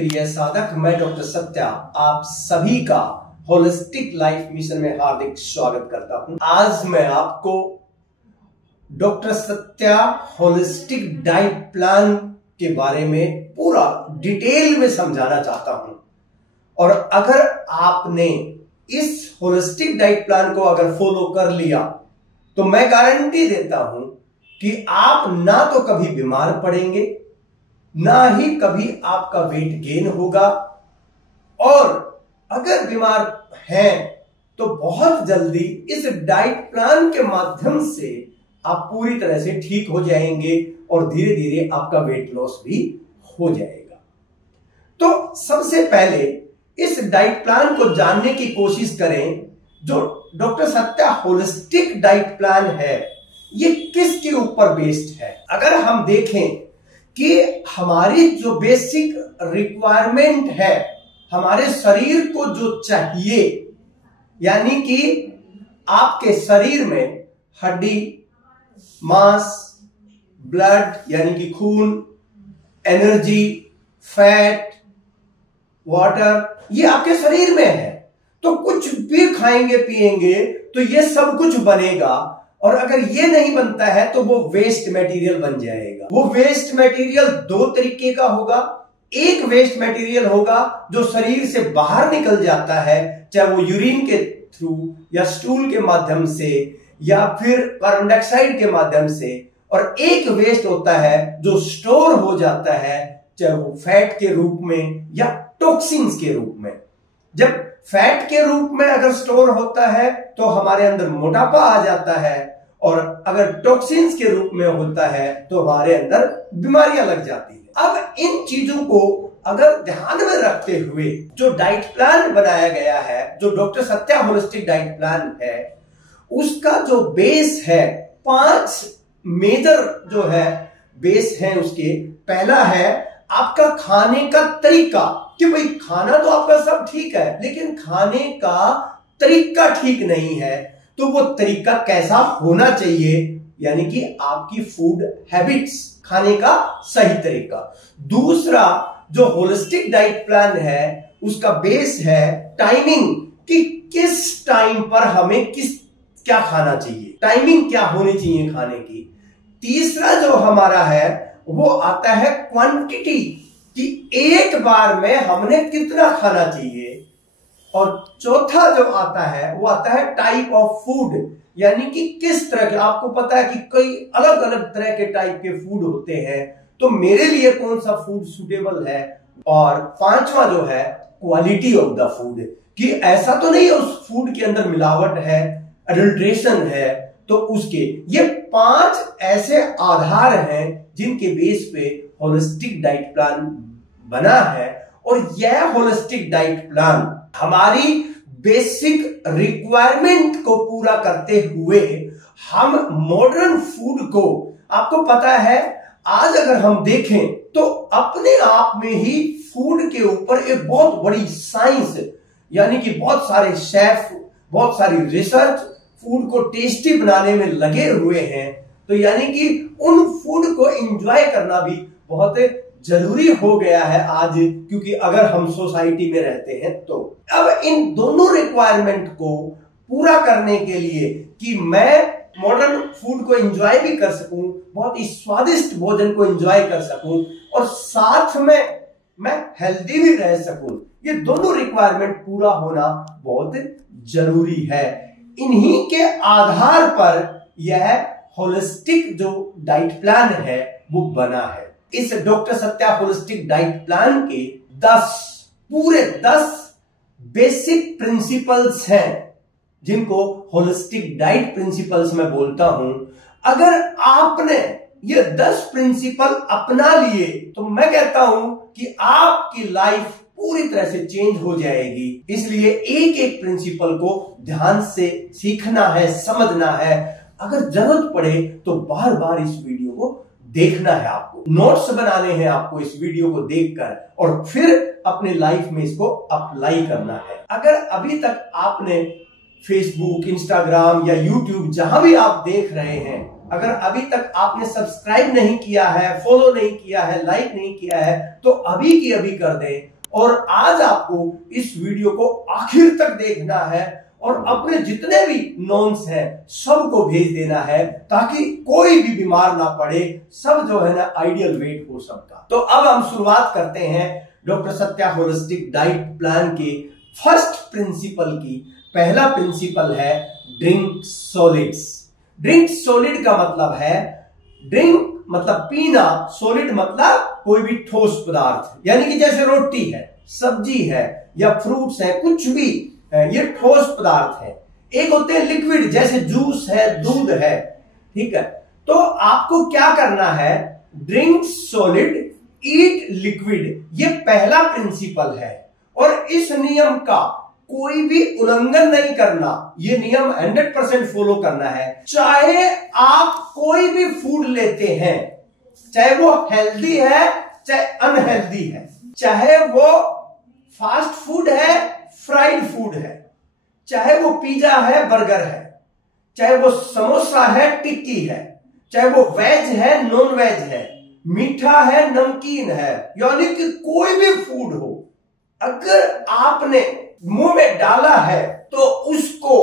प्रिय साधक, मैं डॉक्टर सत्या आप सभी का होलिस्टिक लाइफ मिशन में हार्दिक स्वागत करता हूं। आज मैं आपको doctor Satya holistic diet plan के बारे में पूरा डिटेल में समझाना चाहता हूं। और अगर आपने इस होलिस्टिक डाइट प्लान को अगर फॉलो कर लिया तो मैं गारंटी देता हूं कि आप ना तो कभी बीमार पड़ेंगे, ना ही कभी आपका वेट गेन होगा, और अगर बीमार हैं तो बहुत जल्दी इस डाइट प्लान के माध्यम से आप पूरी तरह से ठीक हो जाएंगे और धीरे धीरे आपका वेट लॉस भी हो जाएगा। तो सबसे पहले इस डाइट प्लान को जानने की कोशिश करें। जो doctor Satya holistic diet plan है ये किसके ऊपर बेस्ड है। अगर हम देखें कि हमारी जो बेसिक रिक्वायरमेंट है, हमारे शरीर को जो चाहिए, यानी कि आपके शरीर में हड्डी, मांस, ब्लड यानी कि खून, एनर्जी, फैट, वाटर, ये आपके शरीर में है। तो कुछ भी खाएंगे पिएंगे तो ये सब कुछ बनेगा, और अगर ये नहीं बनता है तो वो वेस्ट मटेरियल बन जाएगा। वो वेस्ट मटेरियल दो तरीके का होगा। एक वेस्ट मटेरियल होगा जो शरीर से बाहर निकल जाता है, चाहे वो यूरिन के थ्रू या स्टूल के माध्यम से या फिर कार्बन डाइऑक्साइड के माध्यम से, और एक वेस्ट होता है जो स्टोर हो जाता है, चाहे वो फैट के रूप में या टॉक्सिन्स के रूप में। जब फैट के रूप में अगर स्टोर होता है तो हमारे अंदर मोटापा आ जाता है, और अगर टॉक्सिन्स के रूप में होता है तो हमारे अंदर बीमारियां लग जाती है। अब इन चीजों को अगर ध्यान में रखते हुए जो डाइट प्लान बनाया गया है, जो doctor Satya holistic diet plan है, उसका जो बेस है, 5 मेजर जो है बेस है उसके। पहला है आपका खाने का तरीका, कि भाई खाना तो आपका सब ठीक है लेकिन खाने का तरीका ठीक नहीं है, तो वो तरीका कैसा होना चाहिए, यानी कि आपकी फूड हैबिट्स, खाने का सही तरीका। दूसरा जो होलिस्टिक डाइट प्लान है उसका बेस है टाइमिंग, कि किस टाइम पर हमें क्या खाना चाहिए, टाइमिंग क्या होनी चाहिए खाने की। तीसरा जो हमारा है वो आता है क्वांटिटी, कि एक बार में हमने कितना खाना चाहिए। और चौथा जो आता है वो आता है टाइप ऑफ फूड, यानी कि किस तरह के, आपको पता है कि कई अलग अलग तरह के टाइप के फूड होते हैं, तो मेरे लिए कौन सा फूड सुटेबल है। और पांचवा जो है क्वालिटी ऑफ द फूड, कि ऐसा तो नहीं उस फूड के अंदर मिलावट है, एडल्ट्रेशन है, तो उसके। ये 5 ऐसे आधार हैं जिनके बेस पे होलिस्टिक डाइट प्लान बना है। और यह होलिस्टिक डाइट प्लान हमारी बेसिक रिक्वायरमेंट को पूरा करते हुए हम मॉडर्न फूड को, आपको पता है आज अगर हम देखें तो अपने आप में ही फूड के ऊपर एक बहुत बड़ी साइंस, यानी कि बहुत सारे शेफ, बहुत सारी रिसर्च फूड को टेस्टी बनाने में लगे हुए हैं। तो यानी कि उन फूड को एंजॉय करना भी बहुत जरूरी हो गया है आज, क्योंकि अगर हम सोसाइटी में रहते हैं तो। अब इन दोनों रिक्वायरमेंट को पूरा करने के लिए कि मैं मॉडर्न फूड को एंजॉय भी कर सकूं, बहुत ही स्वादिष्ट भोजन को एंजॉय कर सकूं, और साथ में मैं हेल्दी भी रह सकूं, ये दोनों रिक्वायरमेंट पूरा होना बहुत जरूरी है। इन्हीं के आधार पर यह होलिस्टिक जो डाइट प्लान है वो बना है। इस doctor Satya holistic diet plan के 10 बेसिक प्रिंसिपल्स हैं, जिनको होलिस्टिक डाइट प्रिंसिपल्स मैं बोलता हूं। अगर आपने ये 10 प्रिंसिपल अपना लिए तो मैं कहता हूं कि आपकी लाइफ पूरी तरह से चेंज हो जाएगी। इसलिए एक एक प्रिंसिपल को ध्यान से सीखना है, समझना है। अगर जरूरत पड़े तो बार बार इस वीडियो को देखना है, आपको नोट्स बनाने हैं आपको इस वीडियो को देखकर, और फिर अपने लाइफ में इसको अप्लाई करना है। अगर अभी तक आपने फेसबुक, इंस्टाग्राम या यूट्यूब जहां भी आप देख रहे हैं अगर अभी तक आपने सब्सक्राइब नहीं किया है, फॉलो नहीं किया है, लाइक नहीं किया है, तो अभी की अभी कर दें। और आज आपको इस वीडियो को आखिर तक देखना है और अपने जितने भी नॉन्स हैं सबको भेज देना है, ताकि कोई भी बीमार ना पड़े, सब जो है ना आइडियल वेट हो सबका। तो अब हम शुरुआत करते हैं doctor Satya holistic diet plan के फर्स्ट प्रिंसिपल की। पहला प्रिंसिपल है ड्रिंक सॉलिड्स। ड्रिंक सॉलिड का मतलब है, ड्रिंक मतलब पीना, सॉलिड मतलब कोई भी ठोस पदार्थ, यानी कि जैसे रोटी है, सब्जी है या फ्रूट्स है, कुछ भी है, ये ठोस पदार्थ है। एक होते हैं लिक्विड, जैसे जूस है, दूध है, ठीक है। तो आपको क्या करना है, ड्रिंक सॉलिड, ईट लिक्विड, ये पहला प्रिंसिपल है। और इस नियम का कोई भी उल्लंघन नहीं करना, ये नियम 100% फॉलो करना है। चाहे आप कोई भी फूड लेते हैं, चाहे वो हेल्दी है चाहे अनहेल्दी है, चाहे वो फास्ट फूड है, फ्राइड फूड है, चाहे वो पिज्जा है, बर्गर है, चाहे वो समोसा है, टिक्की है, चाहे वो वेज है, नॉन वेज है, मीठा है, नमकीन है, यानी कि कोई भी फूड हो, अगर आपने मुंह में डाला है तो उसको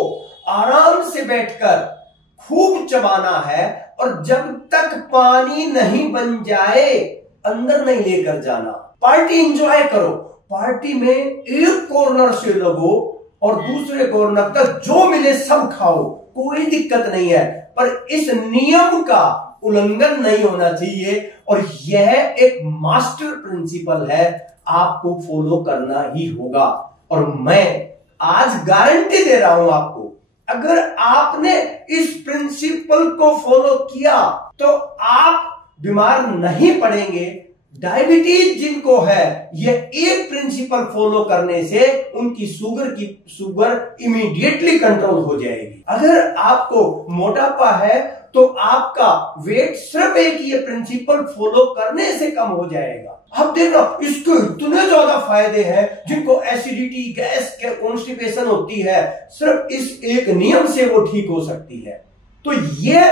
आराम से बैठकर खूब चबाना है, और जब तक पानी नहीं बन जाए अंदर नहीं लेकर जाना। पार्टी एंजॉय करो, पार्टी में एक कॉर्नर से लगो और दूसरे कॉर्नर तक जो मिले सब खाओ, कोई दिक्कत नहीं है, पर इस नियम का उल्लंघन नहीं होना चाहिए। और यह एक मास्टर प्रिंसिपल है, आपको फॉलो करना ही होगा। और मैं आज गारंटी दे रहा हूं आपको, अगर आपने इस प्रिंसिपल को फॉलो किया तो आप बीमार नहीं पड़ेंगे। डायबिटीज जिनको है, ये एक प्रिंसिपल फॉलो करने से उनकी शुगर इमीडिएटली कंट्रोल हो जाएगी। अगर आपको मोटापा है तो आपका वेट सिर्फ एक ये प्रिंसिपल फॉलो करने से कम हो जाएगा। अब देखो, इसके इतने ज्यादा फायदे हैं, जिनको एसिडिटी, गैस, कॉन्स्टिपेशन होती है, सिर्फ इस एक नियम से वो ठीक हो सकती है। तो ये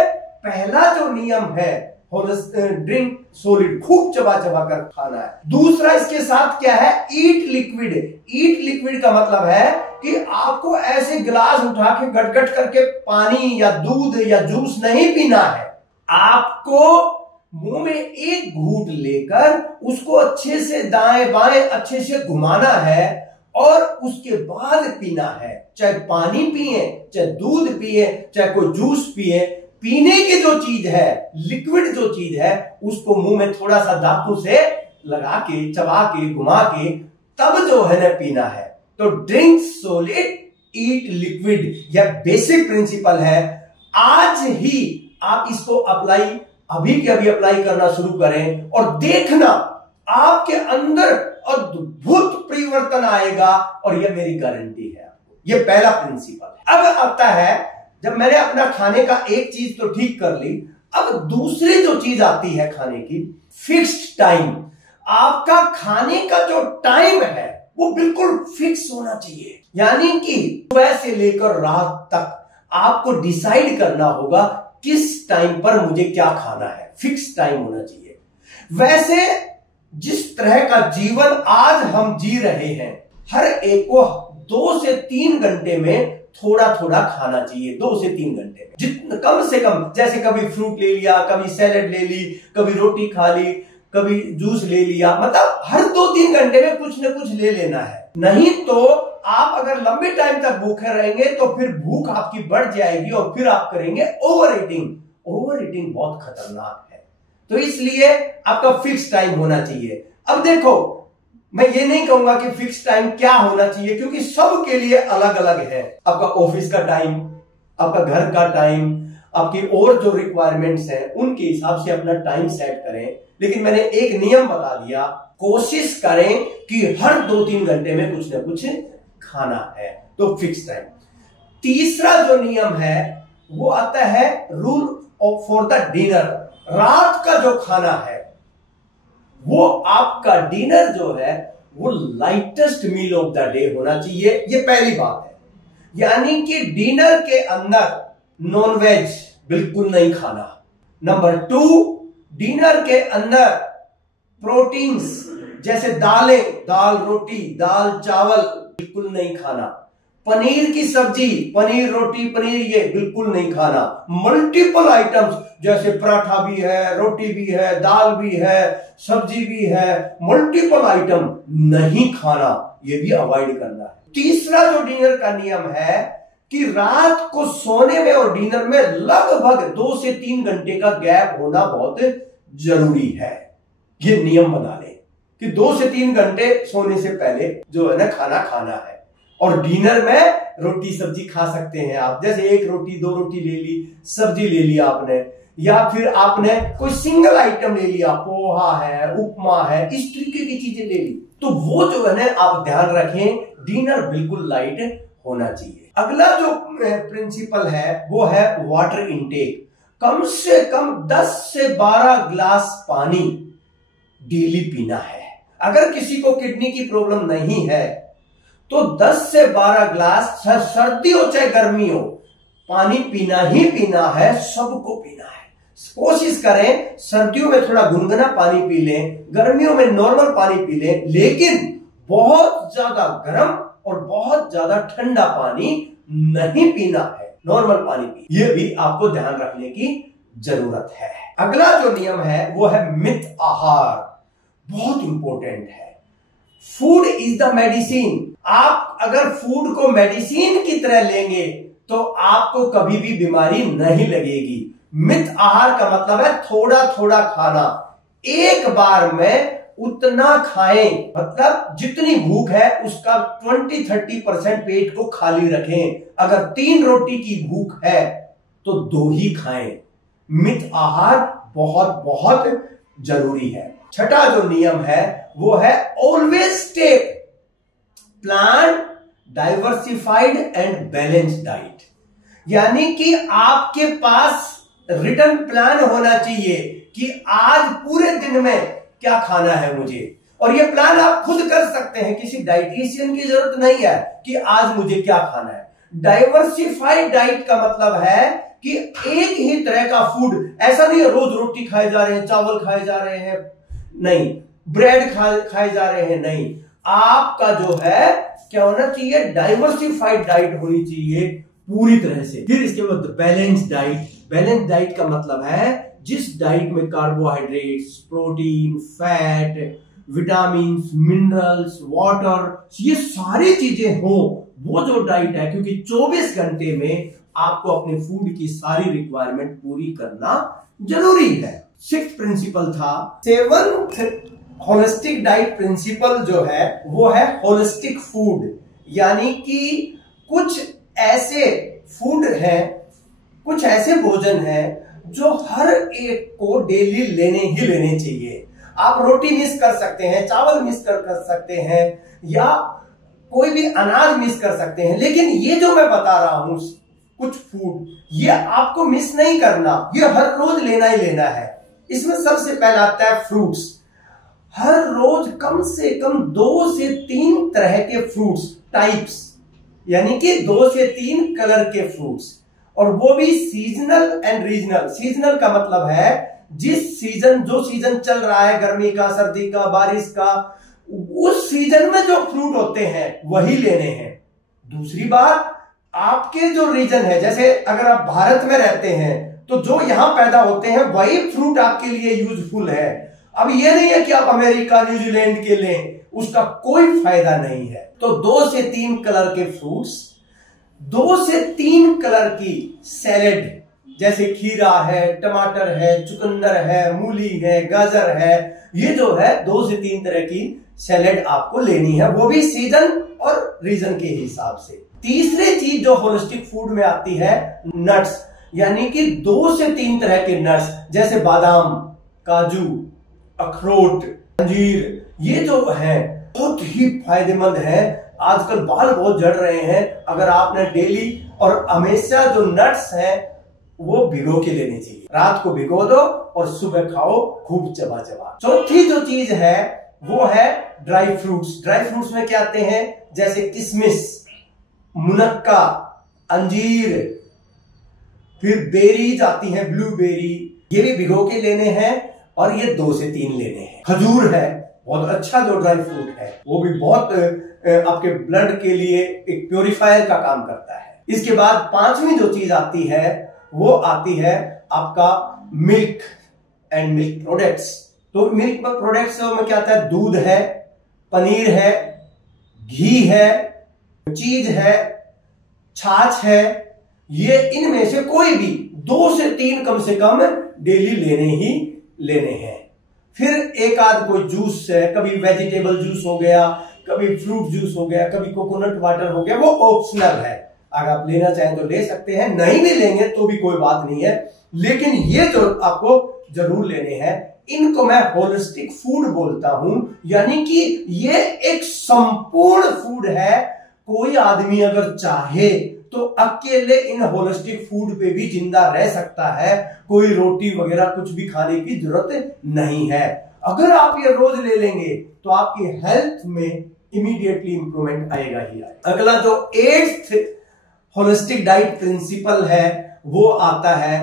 पहला जो नियम है, ड्रिंक सॉलिड, खूब चबा चबा कर खाना है। दूसरा इसके साथ क्या है, ईट लिक्विड। ईट लिक्विड का मतलब है कि आपको ऐसे गिलास उठा के गट-गट करके पानी या दूध या जूस नहीं पीना है। आपको मुंह में एक घूंट लेकर उसको अच्छे से दाएं बाएं अच्छे से घुमाना है और उसके बाद पीना है। चाहे पानी पिए, चाहे दूध पिए, चाहे कोई जूस पिए, पीने की जो चीज है, लिक्विड जो चीज है, उसको मुंह में थोड़ा सा दांतों से लगा के, चबा के, घुमा के, तब जो है ना पीना है। तो ड्रिंक सॉलिड, ईट लिक्विड, यह बेसिक प्रिंसिपल है। आज ही आप इसको अभी के अभी अप्लाई करना शुरू करें और देखना आपके अंदर अद्भुत परिवर्तन आएगा, और यह मेरी गारंटी है आपको। यह पहला प्रिंसिपल है। अब आता है, जब मैंने अपना खाने का एक चीज तो ठीक कर ली, अब दूसरी जो चीज आती है खाने की, फिक्स्ड टाइम। आपका खाने का जो टाइम है वो बिल्कुल फिक्स होना चाहिए, यानी कि सुबह से लेकर रात तक आपको डिसाइड करना होगा किस टाइम पर मुझे क्या खाना है। फिक्स टाइम होना चाहिए। वैसे जिस तरह का जीवन आज हम जी रहे हैं, हर एक को 2 से 3 घंटे में थोड़ा थोड़ा खाना चाहिए। 2 से 3 घंटे में जितना कम से कम, जैसे कभी फ्रूट ले लिया, कभी सैलेड ले ली, कभी रोटी खा ली, कभी जूस ले लिया, मतलब हर 2-3 घंटे में कुछ न कुछ ले लेना है। नहीं तो आप अगर लंबे टाइम तक भूखे रहेंगे तो फिर भूख आपकी बढ़ जाएगी और फिर आप करेंगे ओवर ईटिंग। ओवर ईटिंग बहुत खतरनाक है, तो इसलिए आपका फिक्स टाइम होना चाहिए। अब देखो, मैं ये नहीं कहूंगा कि फिक्स टाइम क्या होना चाहिए, क्योंकि सबके लिए अलग अलग है। आपका ऑफिस का टाइम, आपका घर का टाइम, आपकी और जो रिक्वायरमेंट्स हैं उनके हिसाब से अपना टाइम सेट करें। लेकिन मैंने एक नियम बता दिया, कोशिश करें कि हर 2-3 घंटे में कुछ ना कुछ खाना है, तो फिक्स टाइम। तीसरा जो नियम है वो आता है रूल फॉर द डिनर। रात का जो खाना है, वो आपका डिनर जो है वो lightest meal of the day होना चाहिए। ये पहली बात है, यानी कि डिनर के अंदर नॉनवेज बिल्कुल नहीं खाना। नंबर 2, डिनर के अंदर प्रोटीन्स जैसे दालें, दाल रोटी, दाल चावल बिल्कुल नहीं खाना। पनीर की सब्जी, पनीर रोटी, पनीर ये बिल्कुल नहीं खाना। मल्टीपल आइटम्स जैसे पराठा भी है, रोटी भी है, दाल भी है, सब्जी भी है, मल्टीपल आइटम नहीं खाना, ये भी अवॉइड करना है। तीसरा जो डिनर का नियम है कि रात को सोने में और डिनर में लगभग 2 से 3 घंटे का गैप होना बहुत जरूरी है। ये नियम बना लें कि 2 से 3 घंटे सोने से पहले जो है ना खाना है। और डिनर में रोटी सब्जी खा सकते हैं आप, जैसे 1 रोटी 2 रोटी ले ली, सब्जी ले लिया आपने, या फिर आपने कोई सिंगल आइटम ले लिया, पोहा है, उपमा है, इस तरीके की चीजें ले ली, तो वो जो है ना आप ध्यान रखें, डिनर बिल्कुल लाइट होना चाहिए। अगला जो प्रिंसिपल है वो है वाटर इनटेक। कम से कम 10 से 12 ग्लास पानी डेली पीना है। अगर किसी को किडनी की प्रॉब्लम नहीं है तो 10 से 12 ग्लास, सर्दी हो चाहे गर्मी हो, पानी पीना ही पीना है, सबको पीना है। कोशिश करें सर्दियों में थोड़ा गुनगुना पानी पी लें, गर्मियों में नॉर्मल पानी पी लें, लेकिन बहुत ज्यादा गर्म और बहुत ज्यादा ठंडा पानी नहीं पीना है, नॉर्मल पानी पी। ये भी आपको ध्यान रखने की जरूरत है। अगला जो नियम है वो है मित आहार, बहुत इंपॉर्टेंट है। Food is the medicine. आप अगर फूड को मेडिसिन की तरह लेंगे तो आपको कभी भी बीमारी नहीं लगेगी। मित आहार का मतलब है थोड़ा थोड़ा खाना, एक बार में उतना खाएं, मतलब जितनी भूख है उसका 20-30% पेट को खाली रखें। अगर 3 रोटी की भूख है तो 2 ही खाएं। मित आहार बहुत बहुत जरूरी है। छठा जो नियम है वो है always take plan diversified and balanced diet. यानी कि आपके पास रिटन प्लान होना चाहिए कि आज पूरे दिन में क्या खाना है मुझे, और ये प्लान आप खुद कर सकते हैं, किसी डाइटिशियन की जरूरत नहीं है कि आज मुझे क्या खाना है। डाइवर्सिफाइड डाइट का मतलब है कि एक ही तरह का फूड, ऐसा नहीं है रोज रोटी खाए जा रहे हैं, चावल खाए जा रहे हैं, नहीं, ब्रेड खाए जा रहे हैं, नहीं। आपका जो है क्या होना चाहिए, डाइवर्सिफाइड डाइट होनी चाहिए पूरी तरह से। फिर इसके बाद बैलेंस डाइट। बैलेंस डाइट का मतलब है जिस डाइट में carbohydrates, protein, fat, vitamin, minerals, water, ये सारी चीजें हो, वो जो डाइट है, क्योंकि 24 घंटे में आपको अपने फूड की सारी रिक्वायरमेंट पूरी करना जरूरी है। 6th प्रिंसिपल था। 7th होलिस्टिक डाइट प्रिंसिपल जो है वो है होलिस्टिक फूड। यानी कि कुछ ऐसे फूड हैं, कुछ ऐसे भोजन हैं जो हर एक को डेली लेने ही लेने चाहिए। आप रोटी मिस कर सकते हैं, चावल मिस कर सकते हैं, या कोई भी अनाज मिस कर सकते हैं, लेकिन ये जो मैं बता रहा हूं कुछ फूड, ये आपको मिस नहीं करना, ये हर रोज लेना ही लेना है। इसमें सबसे पहला आता है फ्रूट्स। हर रोज कम से कम 2 से 3 तरह के फ्रूट्स टाइप्स, यानी कि 2 से 3 कलर के फ्रूट्स, और वो भी सीजनल एंड रीजनल। सीजनल का मतलब है जिस सीजन, जो सीजन चल रहा है, गर्मी का, सर्दी का, बारिश का, उस सीजन में जो फ्रूट होते हैं वही लेने हैं। दूसरी बात, आपके जो रीजन है, जैसे अगर आप भारत में रहते हैं तो जो यहां पैदा होते हैं वही फ्रूट आपके लिए यूजफुल है। अब ये नहीं है कि आप अमेरिका, न्यूजीलैंड के लें, उसका कोई फायदा नहीं है। तो 2 से 3 कलर के फ्रूट्स, 2 से 3 कलर की सैलेड, जैसे खीरा है, टमाटर है, चुकंदर है, मूली है, गाजर है, ये जो है 2 से 3 तरह की सैलेड आपको लेनी है, वो भी सीजन और रीजन के हिसाब से। तीसरी चीज जो होलिस्टिक फूड में आती है, नट्स, यानी कि 2 से 3 तरह के नट्स, जैसे बादाम, काजू, अखरोट, अंजीर, ये जो है बहुत ही फायदेमंद है। आजकल बाल बहुत झड़ रहे हैं, अगर आपने डेली और हमेशा जो नट्स हैं वो भिगो के लेने चाहिए। रात को भिगो दो और सुबह खाओ खूब चबा चबा। चौथी जो चीज है वो है ड्राई फ्रूट्स। ड्राई फ्रूट्स में क्या आते हैं, जैसे किशमिश, मुनक्का, अंजीर, फिर बेरीज आती हैं, ब्लूबेरी, ये भी भिगो के लेने हैं और ये 2 से 3 लेने हैं। खजूर है, बहुत अच्छा जो ड्राई फ्रूट है, वो भी बहुत आपके ब्लड के लिए एक प्योरीफायर का काम करता है। इसके बाद 5वीं जो चीज आती है वो आती है आपका मिल्क एंड मिल्क प्रोडक्ट्स। तो मिल्क प्रोडक्ट्स में क्या आता है? दूध है, पनीर है, घी है, चीज है, छाछ है। ये इनमें से कोई भी 2 से 3 कम से कम डेली लेने हैं। फिर एक आध कोई जूस है, कभी वेजिटेबल जूस हो गया, कभी फ्रूट जूस हो गया, कभी कोकोनट वाटर हो गया, वो ऑप्शनल है। अगर आप लेना चाहें तो ले सकते हैं, नहीं भी लेंगे तो भी कोई बात नहीं है। लेकिन ये जो आपको जरूर लेने हैं, इनको मैं होलिस्टिक फूड बोलता हूं, यानी कि ये एक संपूर्ण फूड है। कोई आदमी अगर चाहे तो अकेले इन होलिस्टिक फूड पे भी जिंदा रह सकता है, कोई रोटी वगैरह कुछ भी खाने की जरूरत नहीं है। अगर आप ये रोज ले लेंगे तो आपकी हेल्थ में इमीडिएटली इंप्रूवमेंट आएगा ही आएगा। अगला जो 8th होलिस्टिक डाइट प्रिंसिपल है वो आता है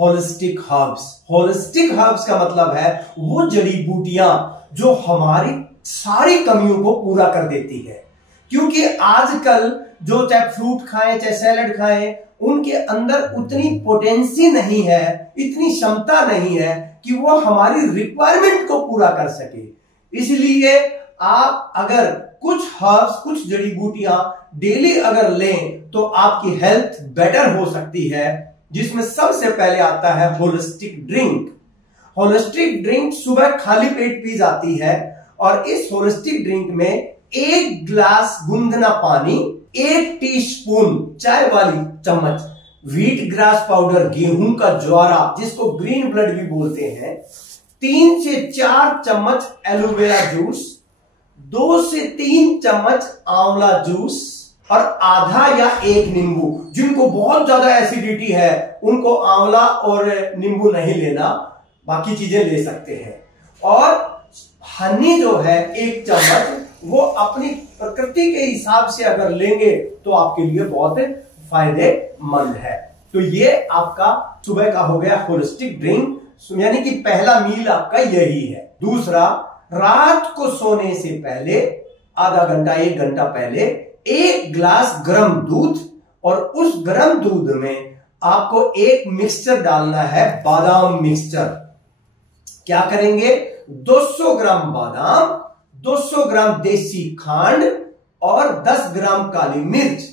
होलिस्टिक हर्ब्स। होलिस्टिक हर्ब्स का मतलब है वो जड़ी बूटियां जो हमारी सारी कमियों को पूरा कर देती है। क्योंकि आजकल जो चाहे फ्रूट खाएं चाहे सैलड खाएं, उनके अंदर उतनी पोटेंसी नहीं है, इतनी क्षमता नहीं है कि वो हमारी रिक्वायरमेंट को पूरा कर सके। इसलिए आप अगर कुछ हर्ब्स, कुछ जड़ी बूटियां डेली अगर लें तो आपकी हेल्थ बेटर हो सकती है। जिसमें सबसे पहले आता है होलिस्टिक ड्रिंक। होलिस्टिक ड्रिंक सुबह खाली पेट पी जाती है और इस होलिस्टिक ड्रिंक में 1 गिलास गुनगुना पानी, 1 टीस्पून चाय वाली चम्मच व्हीट ग्रास पाउडर, गेहूं का ज्वारा जिसको ग्रीन ब्लड भी बोलते हैं, 3 से 4 चम्मच एलोवेरा जूस, 2 से 3 चम्मच आंवला जूस और आधा या 1 नींबू। जिनको बहुत ज्यादा एसिडिटी है उनको आंवला और नींबू नहीं लेना, बाकी चीजें ले सकते हैं। और हनी जो है 1 चम्मच, वो अपनी प्रकृति के हिसाब से अगर लेंगे तो आपके लिए बहुत फायदेमंद है। तो ये आपका सुबह का हो गया होलिस्टिक ड्रिंक, यानी कि पहला मील आपका यही है। दूसरा, रात को सोने से पहले आधा घंटा 1 घंटा पहले 1 गिलास गर्म दूध, और उस गर्म दूध में आपको एक मिक्सचर डालना है, बादाम मिक्सचर। क्या करेंगे? 200 ग्राम बादाम, 200 ग्राम देसी खांड और 10 ग्राम काली मिर्च,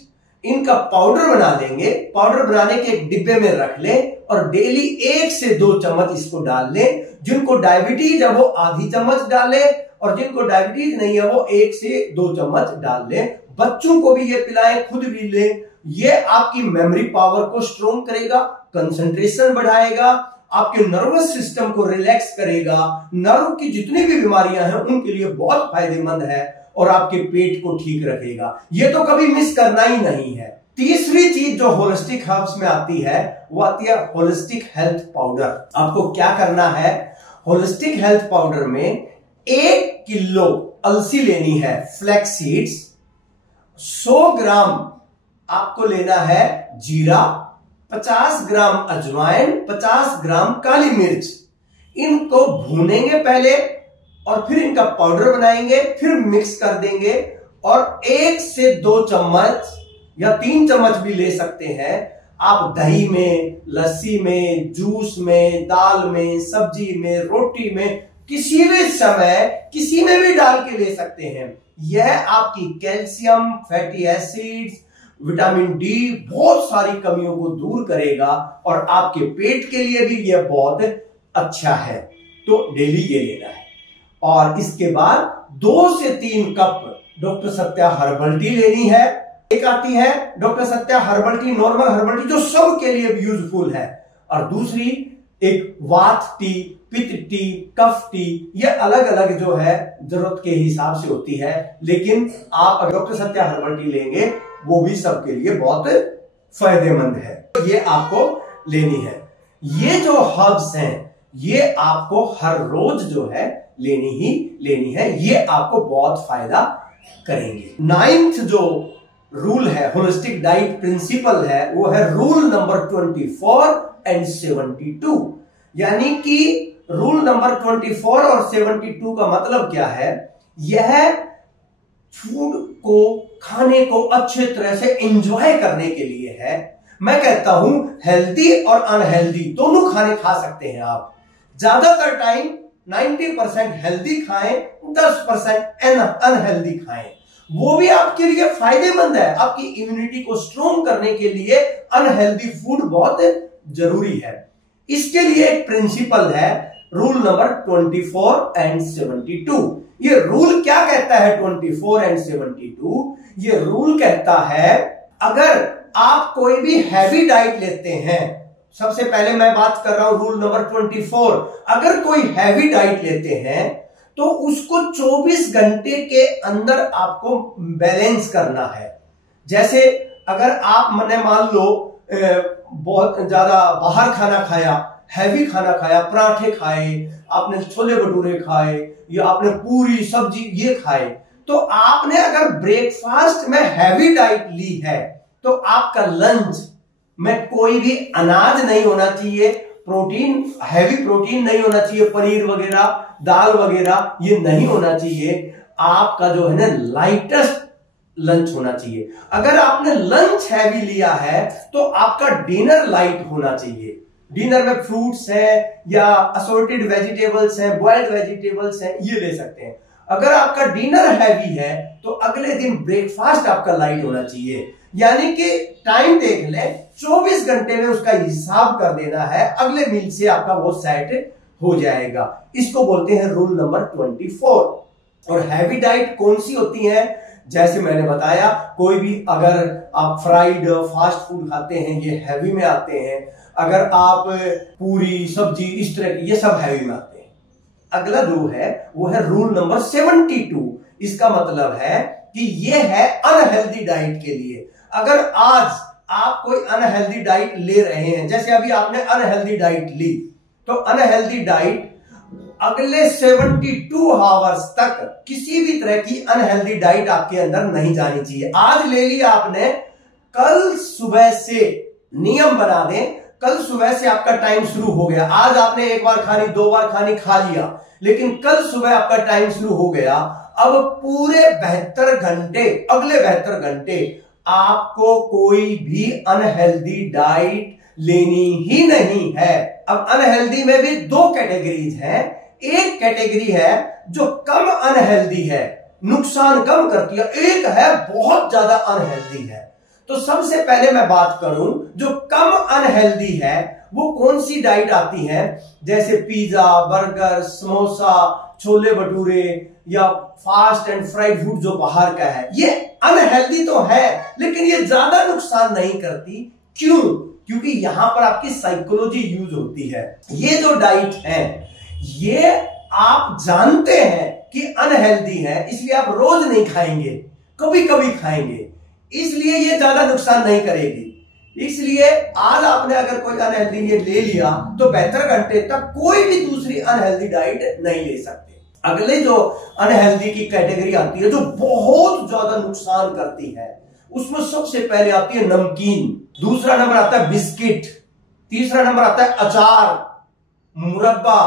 इनका पाउडर बना देंगे। पाउडर बनाने के एक डिब्बे में रख लें और डेली 1 से 2 चम्मच इसको डाल लें। जिनको डायबिटीज है वो आधी चम्मच डालें और जिनको डायबिटीज नहीं है वो 1 से 2 चम्मच डाल लें। बच्चों को भी ये पिलाएं, खुद भी लें। ये आपकी मेमोरी पावर को स्ट्रोंग करेगा, कंसंट्रेशन बढ़ाएगा, आपके नर्वस सिस्टम को रिलैक्स करेगा, नर्व की जितनी भी बीमारियां हैं उनके लिए बहुत फायदेमंद है और आपके पेट को ठीक रखेगा। ये तो कभी मिस करना ही नहीं है। तीसरी चीज जो होलिस्टिक हर्ब्स में आती है वो आती है होलिस्टिक हेल्थ पाउडर। आपको क्या करना है? होलिस्टिक हेल्थ पाउडर में 1 किलो अलसी लेनी है, फ्लैक्स सीड्स, 100 ग्राम आपको लेना है जीरा, 50 ग्राम अजवाइन, 50 ग्राम काली मिर्च। इनको भूनेंगे पहले और फिर इनका पाउडर बनाएंगे, फिर मिक्स कर देंगे और 1 से 2 चम्मच या 3 चम्मच भी ले सकते हैं आप दही में, लस्सी में, जूस में, दाल में, सब्जी में, रोटी में, किसी भी समय किसी में भी डाल के ले सकते हैं। यह आपकी calcium, fatty acids, vitamin D, बहुत सारी कमियों को दूर करेगा और आपके पेट के लिए भी यह बहुत अच्छा है। तो डेली ये लेना है। और इसके बाद 2 से 3 cup doctor Satya herbal tea लेनी है। एक आती है doctor Satya herbal tea, normal herbal tea जो सबके लिए यूजफुल है, और दूसरी एक वात टी, पित्त टी, कफ टी, ये अलग अलग जो है जरूरत के हिसाब से होती है। लेकिन आप डॉक्टर सत्या हर्बल टी लेंगे वो भी सबके लिए बहुत फायदेमंद है। तो ये आपको लेनी है। ये जो हर्ब्स हैं ये आपको हर रोज जो है लेनी है। ये आपको बहुत फायदा करेंगे। 9th जो रूल है, होलिस्टिक डाइट प्रिंसिपल है, वो है रूल नंबर 24 एंड 72। यानी कि रूल नंबर 24 और 72 का मतलब क्या है? यह फूड को, खाने को अच्छे तरह से एंजॉय करने के लिए है। मैं कहता हूं हेल्दी और अनहेल्दी दोनों खाने खा सकते हैं आप। ज्यादातर टाइम 90% हेल्दी खाएं, 10% अनहेल्दी खाएं। वो भी आपके लिए फायदेमंद है। आपकी इम्यूनिटी को स्ट्रोंग करने के लिए अनहेल्दी फूड बहुत जरूरी है। इसके लिए एक प्रिंसिपल है, रूल नंबर 24 एंड 72। ये रूल क्या कहता है? 24 एंड 72 ये रूल कहता है, अगर आप कोई भी हैवी डाइट लेते हैं, सबसे पहले मैं बात कर रहा हूं रूल नंबर 24, अगर कोई हैवी डाइट लेते हैं तो उसको 24 घंटे के अंदर आपको बैलेंस करना है। जैसे अगर आप मैंने मान लो बहुत ज्यादा बाहर खाना खाया, हैवी खाना खाया, पराठे खाए, आपने छोले भटूरे खाए या आपने पूरी सब्जी ये खाए, तो आपने अगर ब्रेकफास्ट में हैवी डाइट ली है तो आपका लंच में कोई भी अनाज नहीं होना चाहिए, प्रोटीन, हैवी प्रोटीन नहीं होना चाहिए, पनीर वगैरह, दाल वगैरह ये नहीं होना चाहिए। आपका जो है ना लाइटेस्ट लंच होना चाहिए। अगर आपने लंच हैवी लिया है तो आपका डिनर लाइट होना चाहिए। डिनर में फ्रूट्स है या असोर्टेड वेजिटेबल्स हैं, बॉइल्ड वेजिटेबल्स हैं, ये ले सकते हैं। अगर आपका डिनर हैवी है तो अगले दिन ब्रेकफास्ट आपका लाइट होना चाहिए। यानी कि टाइम देख ले, 24 घंटे में उसका हिसाब कर देना है, अगले मील से आपका वो सेट हो जाएगा। इसको बोलते हैं रूल नंबर 24। और हैवी डाइट कौन सी होती है? जैसे मैंने बताया, कोई भी अगर आप फ्राइड फास्ट फूड खाते हैं ये हैवी में आते हैं। अगर आप पूरी सब्जी इस तरह की, ये सब हैवी में आते हैं। अगला जो है वो है रूल नंबर 72। इसका मतलब है कि ये है अनहेल्दी डाइट के लिए। अगर आज आप कोई अनहेल्दी डाइट ले रहे हैं, जैसे अभी आपने अनहेल्दी डाइट ली, तो अनहेल्दी डाइट अगले 72 आवर्स तक किसी भी तरह की अनहेल्दी डाइट आपके अंदर नहीं जानी चाहिए। आज ले लिया आपने, कल सुबह से नियम बना दें, कल सुबह से आपका टाइम शुरू हो गया। आज आपने एक बार खानी, 2 बार खानी, खा लिया, लेकिन कल सुबह आपका टाइम शुरू हो गया। अब पूरे 72 घंटे, अगले 72 घंटे आपको कोई भी अनहेल्दी डाइट लेनी ही नहीं है। अब अनहेल्दी में भी 2 कैटेगरीज हैं। एक कैटेगरी है जो कम अनहेल्दी है, नुकसान कम करती है, एक है बहुत ज्यादा अनहेल्दी है। तो सबसे पहले मैं बात करूं जो कम अनहेल्दी है, वो कौन सी डाइट आती है? जैसे पिज्जा, बर्गर, समोसा, छोले भटूरे या फास्ट एंड फ्राइड फूड जो बाहर का है, ये अनहेल्दी तो है लेकिन ये ज्यादा नुकसान नहीं करती। क्यों? क्योंकि यहां पर आपकी साइकोलॉजी यूज होती है। ये जो डाइट है ये आप जानते हैं कि अनहेल्दी है, इसलिए आप रोज नहीं खाएंगे, कभी कभी खाएंगे, इसलिए ये ज्यादा नुकसान नहीं करेगी। इसलिए आज आपने अगर कोई अनहेल्दी ये ले लिया तो 72 घंटे तक कोई भी दूसरी अनहेल्दी डाइट नहीं ले सकते। अगले जो अनहेल्दी की कैटेगरी आती है जो बहुत ज्यादा नुकसान करती है, उसमें सबसे पहले आती है नमकीन, दूसरा नंबर आता है बिस्किट, तीसरा नंबर आता है अचार, मुरब्बा,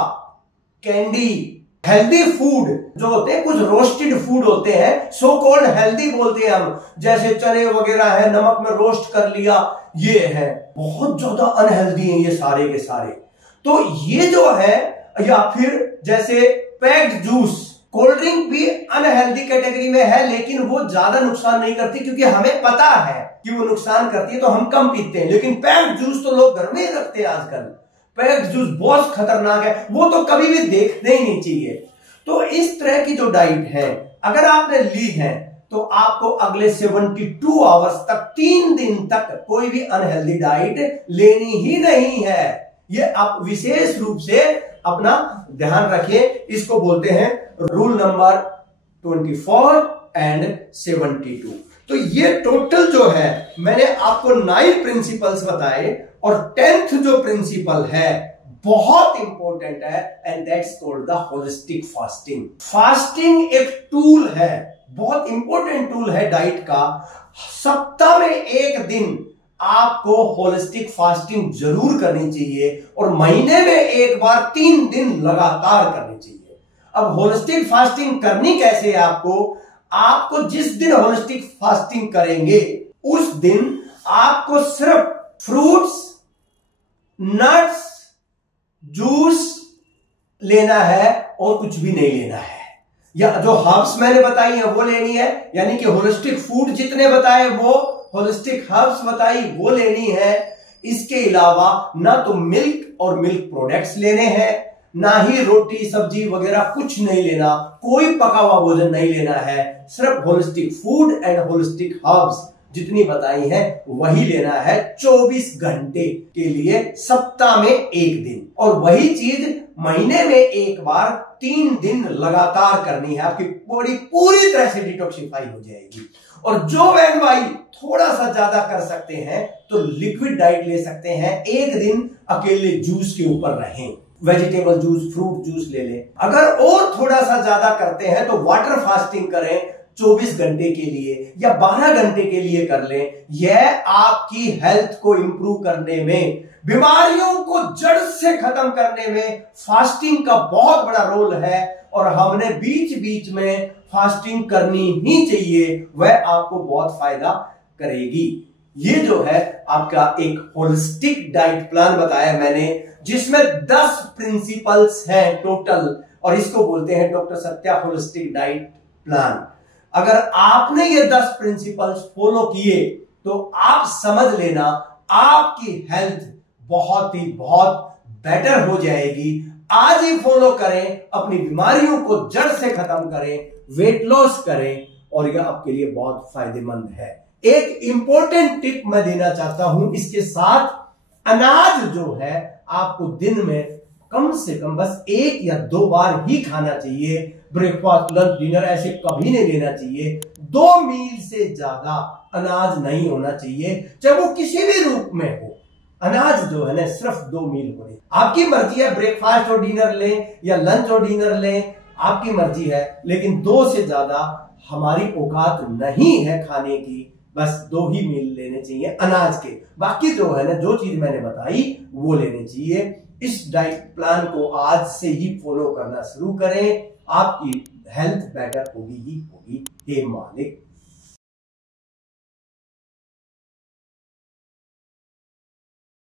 कैंडी। हेल्दी फूड जो होते हैं, कुछ रोस्टेड फूड होते हैं, सो कॉल्ड हेल्दी बोलते हैं हम, जैसे चने वगैरह है, नमक में रोस्ट कर लिया, ये है बहुत ज्यादा अनहेल्दी है ये सारे के सारे। तो ये जो है, या फिर जैसे पैक्ड जूस, कोल्ड ड्रिंक भी अनहेल्दी कैटेगरी में है, लेकिन वो ज्यादा नुकसान नहीं करती क्योंकि हमें पता है कि वो नुकसान करती है तो हम कम पीते हैं। लेकिन पैक्ड जूस तो लोग घर में ही रखते हैं आजकल। पैक्ड जूस बहुत खतरनाक है, वो तो कभी भी देखने ही नहीं चाहिए। तो इस तरह की जो डाइट है अगर आपने ली है तो आपको अगले 72 आवर्स तक, 3 दिन तक कोई भी अनहेल्दी डाइट लेनी ही नहीं है। ये आप विशेष रूप से अपना ध्यान रखें। इसको बोलते हैं रूल नंबर 24 एंड 72। तो ये टोटल जो है मैंने आपको 9 प्रिंसिपल्स बताए और 10th जो प्रिंसिपल है बहुत इंपॉर्टेंट है, and that's called the holistic fasting. Fasting एक टूल है, बहुत इंपॉर्टेंट टूल है डाइट का। सप्ताह में एक दिन आपको होलिस्टिक फास्टिंग जरूर करनी चाहिए और महीने में एक बार 3 दिन लगातार करनी चाहिए। अब होलिस्टिक फास्टिंग करनी कैसे है आपको जिस दिन होलिस्टिक फास्टिंग करेंगे उस दिन आपको सिर्फ फ्रूट्स, नट्स, जूस लेना है और कुछ भी नहीं लेना है, या जो हर्ब्स मैंने बताई है वो लेनी है, यानी कि होलिस्टिक फूड जितने बताए वो होलिस्टिक हर्ब्स बताई वो लेनी है। इसके अलावा ना तो मिल्क और मिल्क प्रोडक्ट्स लेने हैं, ना ही रोटी सब्जी वगैरह कुछ नहीं लेना, कोई पका हुआ भोजन नहीं लेना है, सिर्फ holistic food and holistic herbs जितनी बताई है वही लेना है 24 घंटे के लिए, सप्ताह में 1 दिन, और वही चीज महीने में एक बार 3 दिन लगातार करनी है। आपकी बॉडी पूरी तरह से डिटॉक्सिफाई हो जाएगी। और जो बहन भाई थोड़ा सा ज्यादा कर सकते हैं तो लिक्विड डाइट ले सकते हैं, 1 दिन अकेले जूस के ऊपर रहें, वेजिटेबल जूस, फ्रूट जूस ले लें। अगर और थोड़ा सा ज्यादा करते हैं तो वाटर फास्टिंग करें 24 घंटे के लिए या 12 घंटे के लिए कर लें। यह आपकी हेल्थ को इंप्रूव करने में, बीमारियों को जड़ से खत्म करने में फास्टिंग का बहुत बड़ा रोल है, और हमने बीच बीच में फास्टिंग करनी ही चाहिए, वह आपको बहुत फायदा करेगी। ये जो है आपका एक होलिस्टिक डाइट प्लान बताया मैंने, जिसमें 10 प्रिंसिपल्स हैं टोटल, और इसको बोलते हैं doctor Satya holistic diet plan. अगर आपने ये 10 प्रिंसिपल्स फॉलो किए तो आप समझ लेना आपकी हेल्थ बहुत बेटर हो जाएगी। आज ही फॉलो करें, अपनी बीमारियों को जड़ से खत्म करें, वेट लॉस करें, और यह आपके लिए बहुत फायदेमंद है। एक इंपॉर्टेंट टिप मैं देना चाहता हूं इसके साथ, अनाज जो है आपको दिन में कम से कम बस 1 या 2 बार ही खाना चाहिए। ब्रेकफास्ट, लंच, डिनर ऐसे कभी नहीं लेना चाहिए। 2 मील से ज्यादा अनाज नहीं होना चाहिए, चाहे वो किसी भी रूप में हो। अनाज जो है ना सिर्फ 2 मील होने, आपकी मर्जी है ब्रेकफास्ट और डिनर लें या लंच और डिनर लें, आपकी मर्जी है, लेकिन 2 से ज्यादा हमारी औकात नहीं है खाने की। बस 2 ही मील लेने चाहिए अनाज के, बाकी जो है ना जो चीज मैंने बताई वो लेने चाहिए। इस डाइट प्लान को आज से ही फॉलो करना शुरू करें, आपकी हेल्थ बेटर होगी ही होगी। हे मालिक।